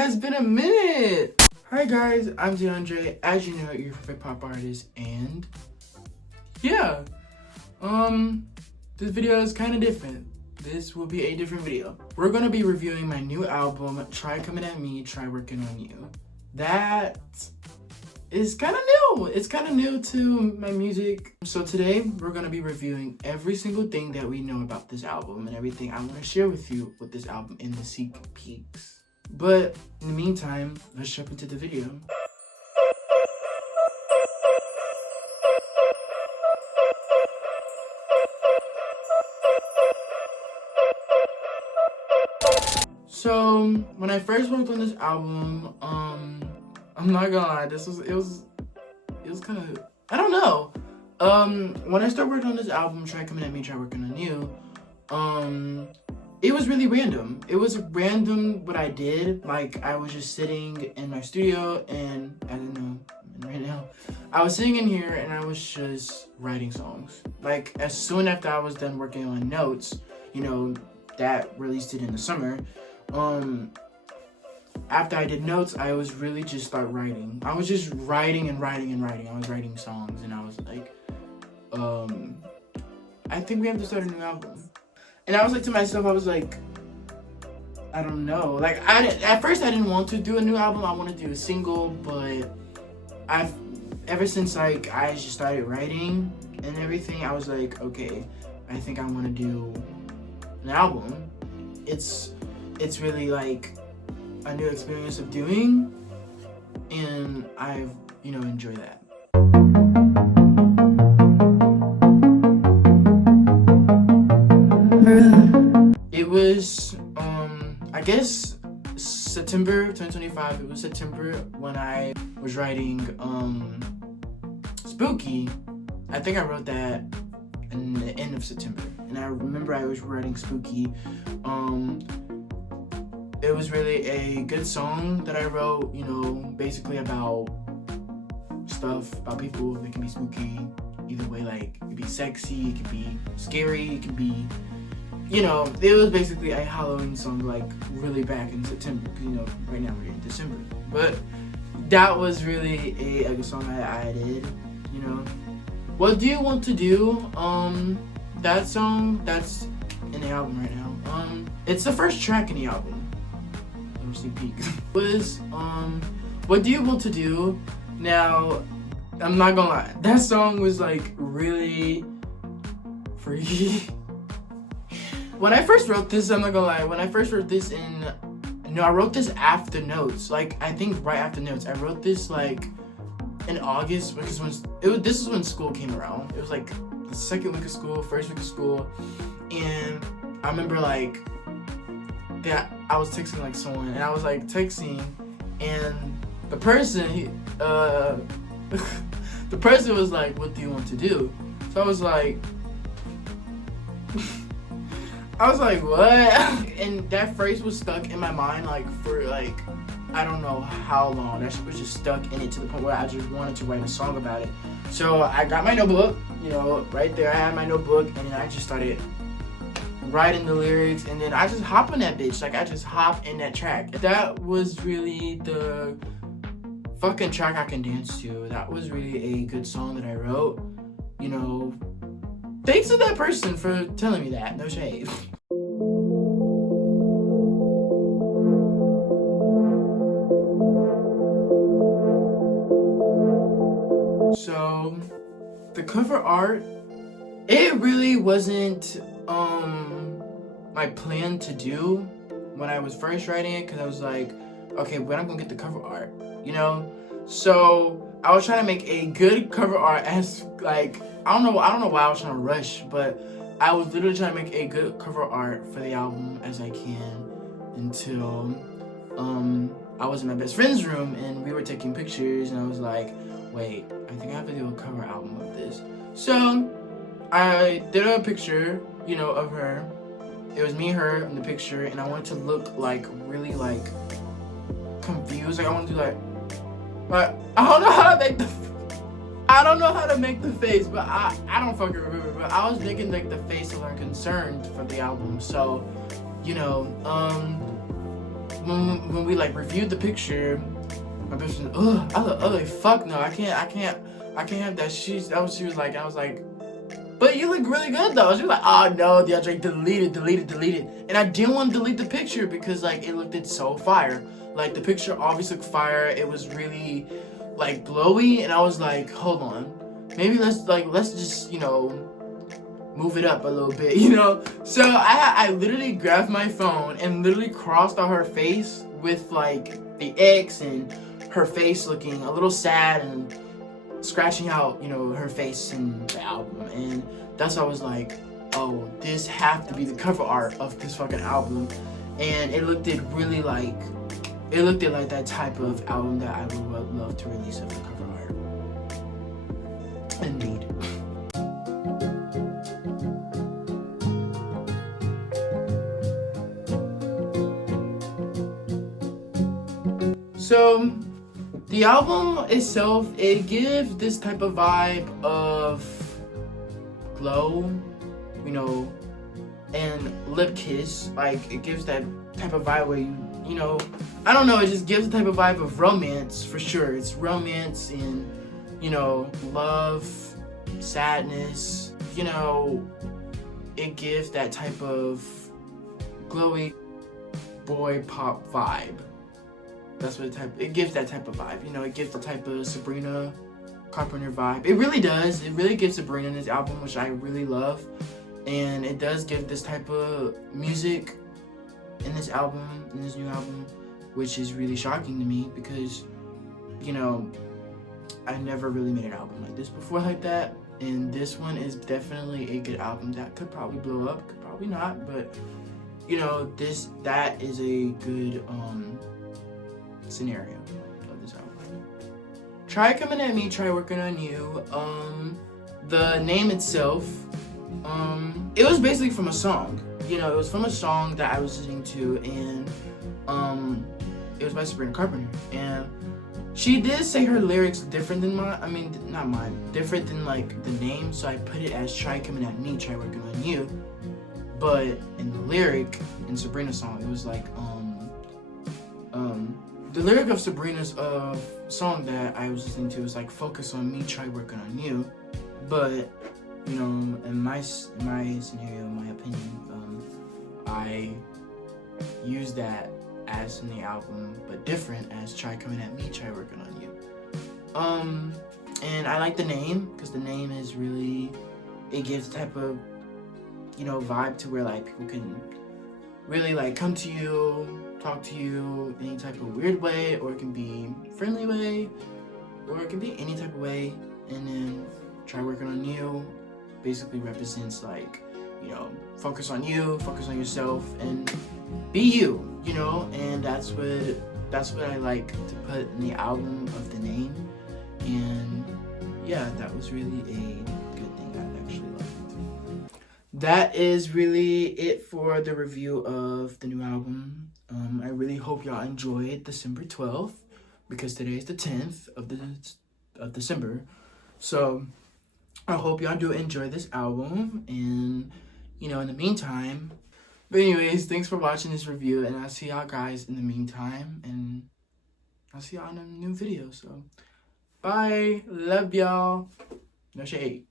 has been a minute. Hi guys, I'm D.E.A.N.D.R.E. As you know, your favorite pop artist, and yeah, this video is kind of different. This will be a different video. We're gonna be reviewing my new album, Try Coming At Me, Try Working On You. That is kind of new. It's kind of new to my music. So today we're gonna be reviewing every single thing that we know about this album and everything I want to share with you with this album in the sneak peeks. But in the meantime, let's jump into the video. So when I first worked on this album, I'm not gonna lie, it was kind of, I don't know. When I started working on this album, Try Coming At Me, Try Working On You, it was really random. It was random what I did. Like, I was just sitting in my studio, and I don't know, right now, I was sitting in here and I was just writing songs. Like, as soon after I was done working on notes, you know, that released it in the summer. After I did notes, I was really just start writing. I was just writing and writing and writing. I was writing songs, and I was like, I think we have to start a new album. And I was like to myself, I was like, I don't know. Like, at first I didn't want to do a new album. I wanted to do a single, but ever since like I just started writing and everything, I was like, okay, I think I want to do an album. It's really like a new experience of doing, and I've, you know, enjoyed that. It was, I guess, September 2025. It was September when I was writing Spooky. I think I wrote that in the end of September. And I remember I was writing Spooky. It was really a good song that I wrote, you know, basically about stuff, about people that can be spooky. Either way, like, it could be sexy, it could be scary, it could be, you know, it was basically a Halloween song, like, really back in September, because, you know, right now we're in December. But that was really a good song I did, you know. What Do You Want to Do? That song, that's in the album right now. It's the first track in the album. Sneak peek. Was, What Do You Want to Do? Now, I'm not gonna lie, that song was, like, really freaky. When I first wrote this, I'm not gonna lie, when I first wrote this I wrote this after notes. Like, I think right after notes. I wrote this, like, in August, because this is when school came around. It was, like, the second week of school, first week of school, and I remember, like, that I was texting, like, someone, and I was, like, texting, and the person, the person was like, what do you want to do? So I was like, what? And that phrase was stuck in my mind, like, for, like, I don't know how long. That shit was just stuck in it to the point where I just wanted to write a song about it. So I got my notebook, you know, right there. I had my notebook, and then I just started writing the lyrics, and then I just hop on that bitch. Like, I just hop in that track. That was really the fucking track I can dance to. That was really a good song that I wrote. You know, thanks to that person for telling me that. No shade. So, the cover art, it really wasn't my plan to do when I was first writing it, because I was like, okay, when I'm gonna get the cover art, you know? So I was trying to make a good cover art as, like, I don't know why I was trying to rush, but I was literally trying to make a good cover art for the album as I can, until I was in my best friend's room and we were taking pictures, and I was like, wait, I think I have to do a cover album of this. So I did a picture, you know, of her. It was me and her in the picture, and I wanted to look, like, really, like, confused. Like, I want to do, like, but I don't know how to make the face, but I don't fucking remember. But I was making, like, the face of her concerned for the album. So, you know, when we like reviewed the picture, my bitch was, ugh, I look ugly. Fuck no, I can't have that. She was like, I was like, but you look really good though. She was like, oh no, DeAndre, delete it. And I didn't want to delete the picture because like it looked so fire. Like the picture obviously looked fire. It was really like glowy, and I was like, hold on, maybe let's just, you know, move it up a little bit, you know? So I literally grabbed my phone and literally crossed out her face with like the X and her face looking a little sad and scratching out, you know, her face in the album. And that's why I was like, oh, this have to be the cover art of this fucking album. And it looked really like, it looked like that type of album that I would love to release as a cover art. Indeed. So, the album itself, it gives this type of vibe of glow, you know, and lip kiss. Like, it gives that type of vibe where you know, I don't know, it just gives the type of vibe of romance, for sure. It's romance and, you know, love, sadness, you know, it gives that type of glowy boy pop vibe. That's what it gives that type of vibe. You know, it gives the type of Sabrina Carpenter vibe. It really does. It really gives Sabrina in this album, which I really love. And it does give this type of music in this album, in this new album, which is really shocking to me because, you know, I never really made an album like this before like that. And this one is definitely a good album that could probably blow up, could probably not, but, you know, that is a good, scenario of this album. Try Coming At Me, Try Working On You. The name itself, it was basically from a song. You know, it was from a song that I was listening to, and it was by Sabrina Carpenter. And she did say her lyrics different than mine. I mean, not mine, different than like the name. So I put it as Try Coming At Me, Try Working On You. But in the lyric, in Sabrina's song, it was like, the lyric of Sabrina's song that I was listening to was like, focus on me, try working on you. But, you know, in my scenario, in my opinion, I use that as in the album, but different as Try Coming At Me, Try Working On You. And I like the name, because the name is really, it gives a type of, you know, vibe to where like people can really like come to you, talk to you any type of weird way, or it can be friendly way, or it can be any type of way. And then Try Working On You basically represents like, you know, focus on you, focus on yourself, and be you, you know. And that's what I like to put in the album of the name. And yeah, that was really a good thing. I actually loved it. That is really it for the review of the new album. I really hope y'all enjoyed December 12th, because today is the 10th of December. So I hope y'all do enjoy this album, and, you know, in the meantime, but anyways, thanks for watching this review, and I'll see y'all guys in the meantime, and I'll see y'all in a new video. So bye, love y'all, no shade.